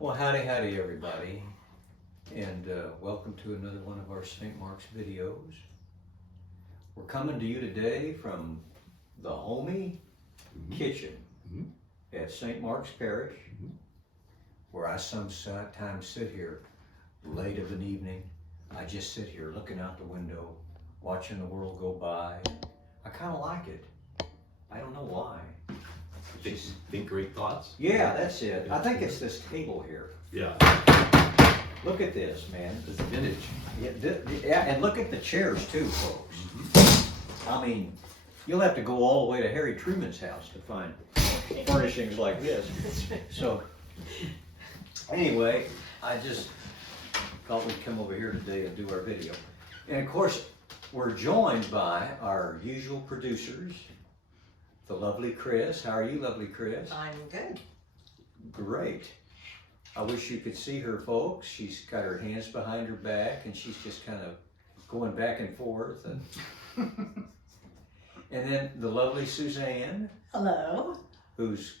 Well, howdy, everybody, and welcome to another one of our St. Mark's videos. We're coming to you today from the homey kitchen at St. Mark's Parish, where I sometimes sit here late of an evening. I just sit here looking out the window, watching the world go by. I kind of like it. I don't know why. Think great thoughts? Yeah, that's it. I think it's this table here. Yeah. Look at this, man. It's vintage. Yeah, and look at the chairs too, folks. I mean, you'll have to go all the way to Harry Truman's house to find furnishings like this. So, anyway, I just thought we'd come over here today and do our video. And of course, we're joined by our usual producers, the lovely Chris. How are you, lovely Chris? I'm good. Great. I wish you could see her, folks. She's got her hands behind her back and she's just kind of going back and forth. And then the lovely Suzanne. Hello. Who's,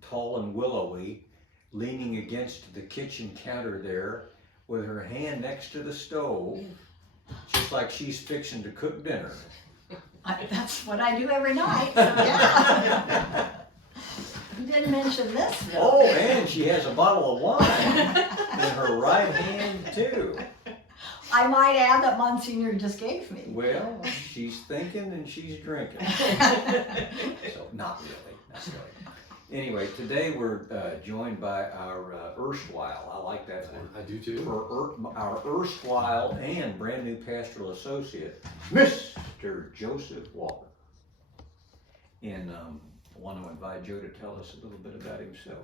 tall and willowy, leaning against the kitchen counter there with her hand next to the stove, just like she's fixing to cook dinner. That's what I do every night, so yeah. You didn't mention this, though. Oh, and she has a bottle of wine in her right hand, too. I might add that Monsignor just gave me. Well, she's thinking and she's drinking. So, not really. Anyway, today we're joined by our erstwhile, I like that one. I do too. For our erstwhile and brand new pastoral associate, Mr. Joseph Walker. And I want to invite Joe to tell us a little bit about himself.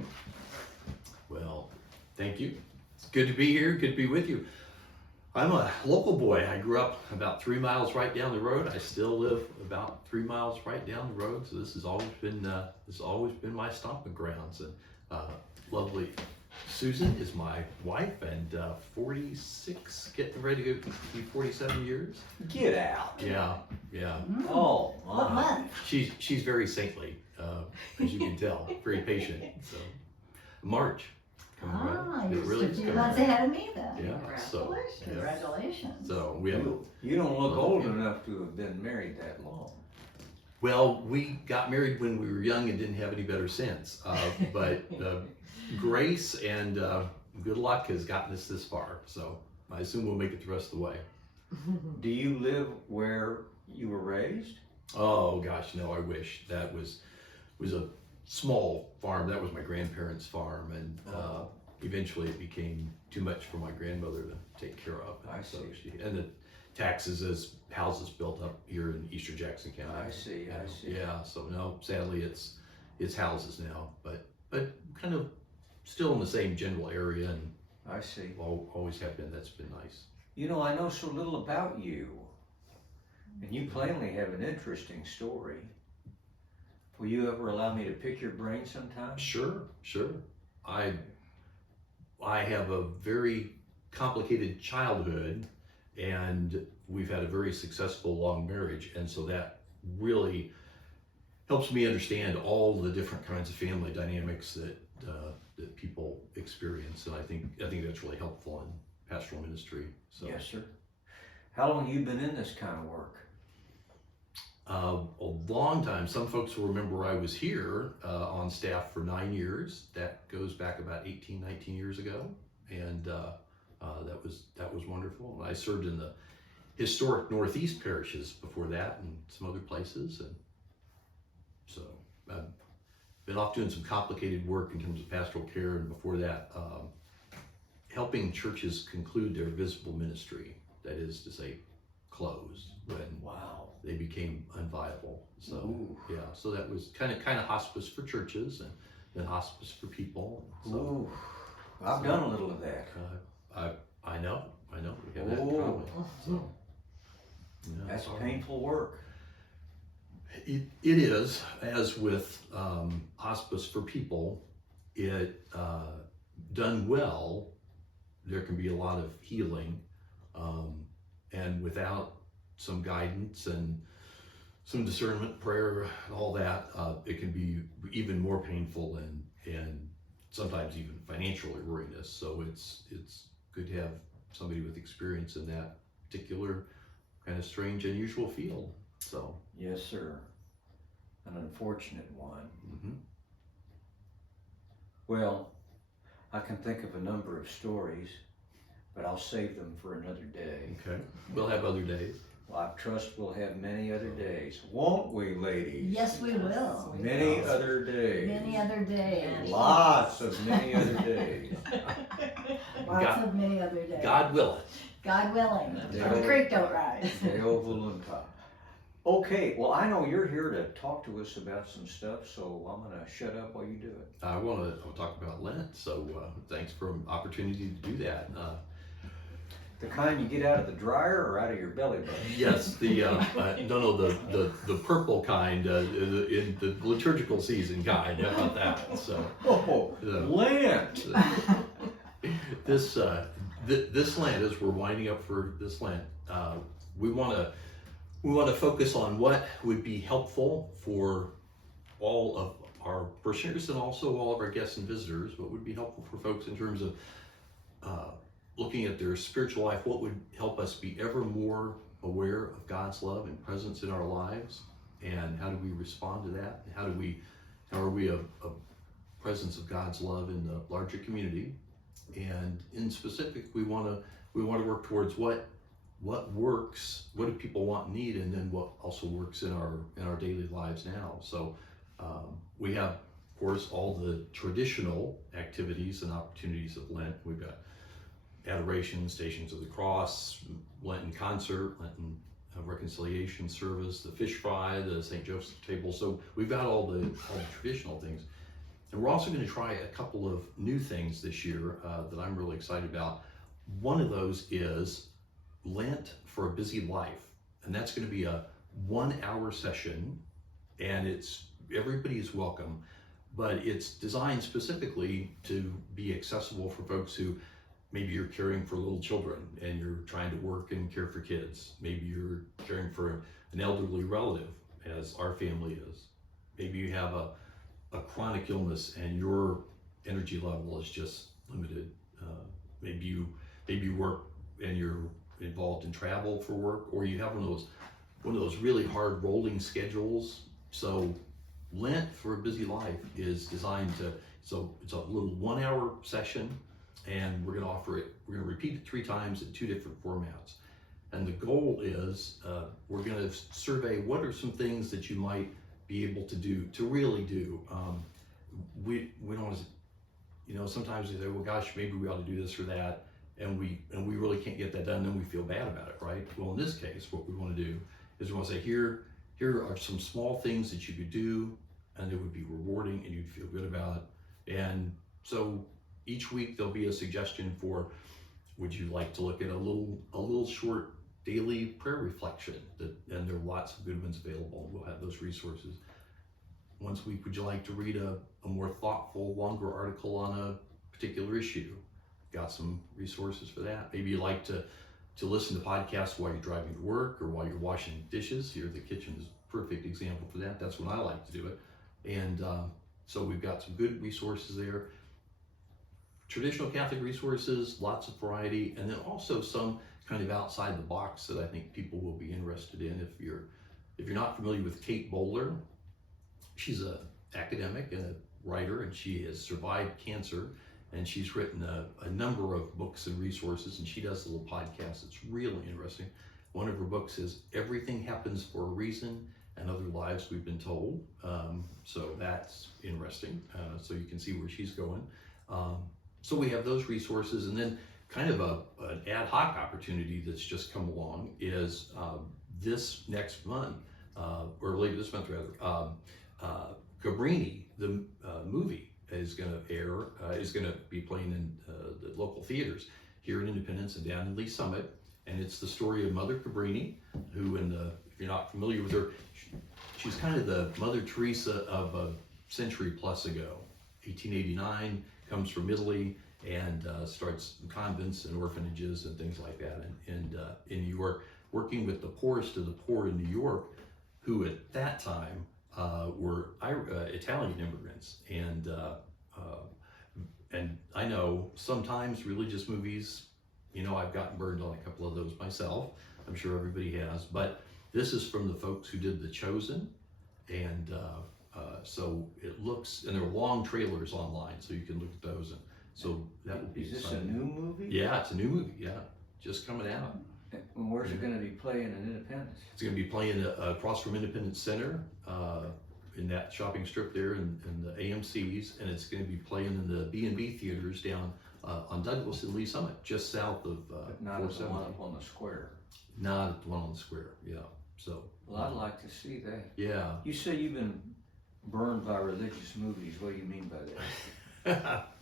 Well, thank you. It's good to be here. Good to be with you. I'm a local boy. I grew up about 3 miles right down the road. I still live about 3 miles right down the road. So this has always been my stomping grounds. And lovely Susan is my wife, and 46, getting ready to be 47 years. Get out. Yeah. Oh, What my. month? She's very saintly, as you can tell, very patient. So March. You're really a is few coming months around. ahead of me then. Yeah. So Congratulations. So we have. You don't look old enough to have been married that long. Well, we got married when we were young and didn't have any better sense. But grace and good luck has gotten us this far. So I assume we'll make it the rest of the way. Do you live where you were raised? Oh gosh, no, I wish. That was a small farm. That was my grandparents' farm, and eventually it became too much for my grandmother to take care of. I So see. and the taxes as houses built up here in Eastern Jackson County. I see. Yeah, so no, sadly it's houses now, but kind of still in the same general area, and I see. always have been. That's been nice. I know so little about you, and you plainly have an interesting story. Will you ever allow me to pick your brain sometime? Sure. I have a very complicated childhood, and we've had a very successful long marriage, and so that really helps me understand all the different kinds of family dynamics that people experience, and I think that's really helpful in pastoral ministry. So Yes, sir. How long have you been in this kind of work? a long time. Some folks will remember I was here on staff for 9 years. That goes back about 18, 19 years ago, and that was wonderful. I served in the historic Northeast parishes before that, and some other places, and so I've been off doing some complicated work in terms of pastoral care, and before that, helping churches conclude their visible ministry. That is to say, closed when they became unviable. So Ooh. yeah, so that was kind of hospice for churches, and then hospice for people. So, Ooh, I've done a little of that. I know, we have that in Oh. common. So yeah, That's all right. painful work. It is, as with hospice for people, it done well, there can be a lot of healing, and without some guidance and some discernment, prayer, all that, it can be even more painful and sometimes even financial weariness. So it's good to have somebody with experience in that particular kind of strange, unusual field. So Yes, sir. An unfortunate one. mhm. Well, I can think of a number of stories, but I'll save them for another day. Okay, we'll have other days. Well, I trust we'll have many other days, won't we, ladies? Yes, we will. Many other days. Many other days. Lots of many other days. Lots of many other days. God willing. God willing. Yeah. The creek don't rise. Deo voluntas. Okay, well, I know you're here to talk to us about some stuff, so I'm gonna shut up while you do it. I want to talk about Lent, so thanks for an opportunity to do that. The kind you get out of the dryer or out of your belly button? Yes, the the purple kind in the liturgical season kind. How about that? So Oh, Lent! this Lent, as we're winding up for this Lent, we want to focus on what would be helpful for all of our parishioners and also all of our guests and visitors. What would be helpful for folks in terms of looking at their spiritual life? What would help us be ever more aware of God's love and presence in our lives? And how do we respond to that? How are we a presence of God's love in the larger community? And in specific, we want to work towards what works, what do people want and need, and then what also works in our daily lives now. So we have, of course, all the traditional activities and opportunities of Lent. We've got adoration, Stations of the Cross, Lenten concert, Lenten reconciliation service, the fish fry, the St. Joseph's table. So we've got all the traditional things. And we're also going to try a couple of new things this year that I'm really excited about. One of those is Lent for a Busy Life. And that's going to be a 1-hour session, and everybody is welcome, but it's designed specifically to be accessible for folks who maybe you're caring for little children and you're trying to work and care for kids. Maybe you're caring for an elderly relative, as our family is. Maybe you have a chronic illness and your energy level is just limited. Maybe you work and you're involved in travel for work, or you have one of those really hard rolling schedules. So Lent for a Busy Life is designed so it's a little 1-hour session, and we're going to offer it. We're going to repeat it 3 times in 2 different formats. And the goal is we're going to survey what are some things that you might be able to do, to really do. We don't want to, sometimes we say, well, gosh, maybe we ought to do this or that, and we really can't get that done, then we feel bad about it, right? Well, in this case, what we want to do is we want to say, here are some small things that you could do, and it would be rewarding, and you'd feel good about it. And so each week there'll be a suggestion for, would you like to look at a little short daily prayer reflection? And there are lots of good ones available. We'll have those resources. Once a week, would you like to read a more thoughtful, longer article on a particular issue? Got some resources for that. Maybe you like to listen to podcasts while you're driving to work or while you're washing dishes. Here, the kitchen is a perfect example for that. That's when I like to do it. And so we've got some good resources there. Traditional Catholic resources, lots of variety, and then also some kind of outside the box that I think people will be interested in. If you're not familiar with Kate Bowler, she's an academic and a writer, and she has survived cancer, and she's written a number of books and resources, and she does a little podcast that's really interesting. One of her books is Everything Happens for a Reason and Other Lives We've Been Told. So that's interesting. So you can see where she's going. So we have those resources, and then kind of an ad hoc opportunity that's just come along is this next month, or later this month rather, Cabrini, the movie, is going to air, is going to be playing in the local theaters here in Independence and down in Lee Summit. And it's the story of Mother Cabrini, who if you're not familiar with her, she's kind of the Mother Teresa of a century plus ago. 1889, comes from Italy and starts convents and orphanages and things like that in New York, working with the poorest of the poor in New York, who at that time were Italian immigrants and and I know sometimes religious movies, you know, I've gotten burned on a couple of those myself. I'm sure everybody has, but this is from the folks who did The Chosen, and so it looks, and there are long trailers online, so you can look at those, and so that would be Is this a exciting. new movie? Yeah, it's a new movie. Yeah, just coming out. And where's it gonna be playing in Independence? It's going to be playing across from Independence Center in that shopping strip there in the AMC's, and it's going to be playing in the B&B theaters down on Douglas and Lee Summit, just south of But not at the 470. one up on the square. Not at the one on the square. Yeah. So. Well, I'd like to see that. Yeah. You say you've been burned by religious movies. What do you mean by that?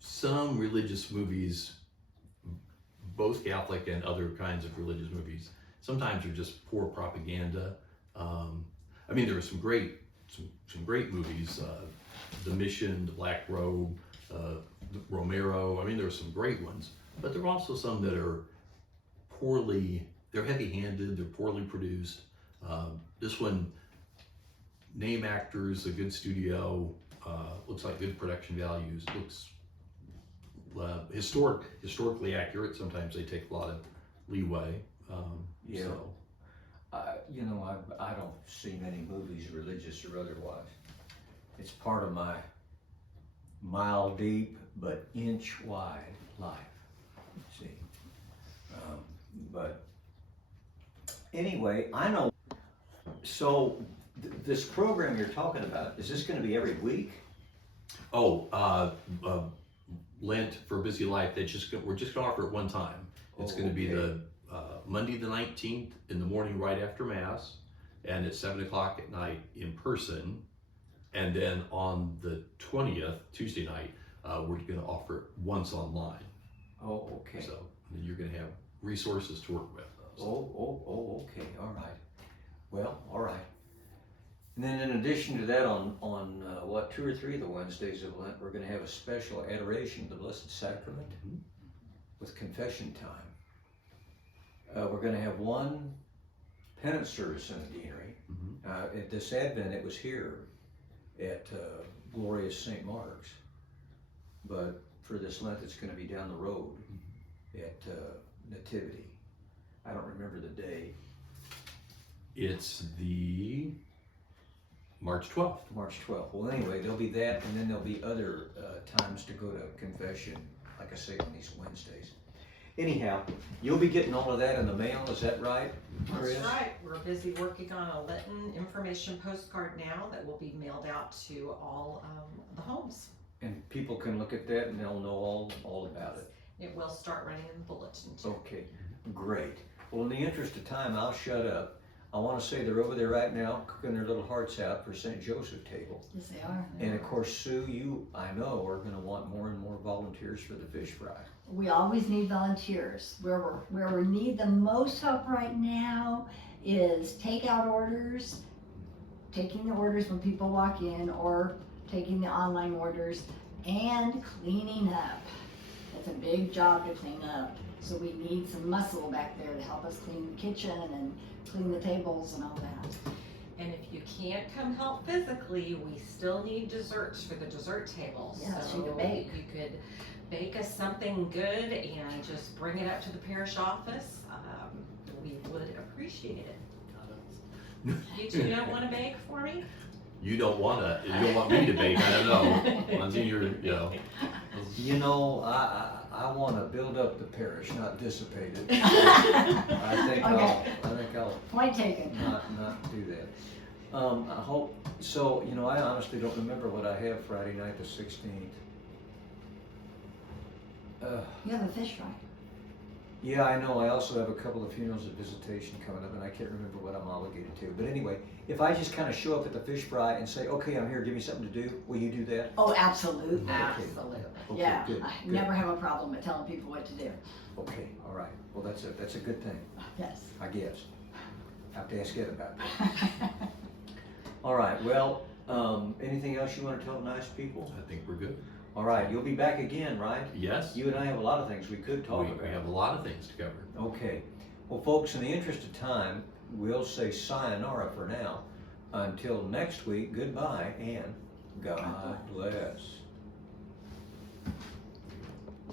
Some religious movies, both Catholic and other kinds of religious movies, sometimes are just poor propaganda. I mean, there are some great movies, The Mission, The Black Robe, Romero. I mean, there are some great ones, but there are also some that are they're heavy-handed, they're poorly produced. This one, name actors, a good studio, looks like good production values, looks historically accurate. Sometimes they take a lot of leeway. Yeah. So. You know, I don't see many movies, religious or otherwise. It's part of my mile deep but inch wide life. See, but anyway, I know. So this program you're talking about, is this going to be every week? Oh, Lent for Busy Life. We're just going to offer it one time. It's going to be the Monday the 19th in the morning right after Mass, and at 7 o'clock at night in person. And then on the 20th, Tuesday night, we're going to offer it once online. Oh, okay. So you're going to have resources to work with. Oh, okay. All right. Well, all right. And then in addition to that, on 2 or 3 of the Wednesdays of Lent, we're going to have a special adoration of the Blessed Sacrament with confession time. We're going to have one penance service in the deanery. At this Advent, it was here at glorious St. Mark's, but for this Lent, it's going to be down the road at Nativity. I don't remember the day. It's the March 12th. March 12th. Well, anyway, there'll be that, and then there'll be other times to go to confession, like I say, on these Wednesdays. Anyhow, you'll be getting all of that in the mail, is that right, Chris? That's right. We're busy working on a Lenten information postcard now that will be mailed out to all the homes. And people can look at that and they'll know all about it. It will start running in the bulletin too. Okay, great. Well, in the interest of time, I'll shut up. I want to say they're over there right now cooking their little hearts out for St. Joseph table. Yes, they are. And of course, Sue, you, I know, are going to want more and more volunteers for the fish fry. We always need volunteers. Where we need the most help right now is takeout orders, taking the orders when people walk in, or taking the online orders, and cleaning up. It's a big job to clean up. So we need some muscle back there to help us clean the kitchen and clean the tables and all that. And if you can't come help physically, we still need desserts for the dessert table. Yeah, so so you can bake. You could bake us something good and just bring it up to the parish office. We would appreciate it. You two don't want to bake for me? You don't want me to bake. I don't know. Once you're, You know, I want to build up the parish, not dissipate it. I think I'll Point taken. not do that. I hope so. You know, I honestly don't remember what I have Friday night the 16th. You have a fish fry. Yeah, I know. I also have a couple of funerals and visitation coming up, and I can't remember what I'm obligated to. But anyway, if I just kind of show up at the fish fry and say, "Okay, I'm here. Give me something to do," will you do that? Oh, absolutely. Okay. Absolutely. Okay, Yeah, good, I good. never have a problem with telling people what to do. Okay, all right. Well, that's a good thing, Yes. I guess. I have to ask Ed about that. All right. Well, anything else you want to tell the nice people? I think we're good. All right. You'll be back again, right? Yes. You and I have a lot of things we could talk about. We have a lot of things to cover. Okay. Well, folks, in the interest of time, we'll say sayonara for now. Until next week, goodbye and God bless.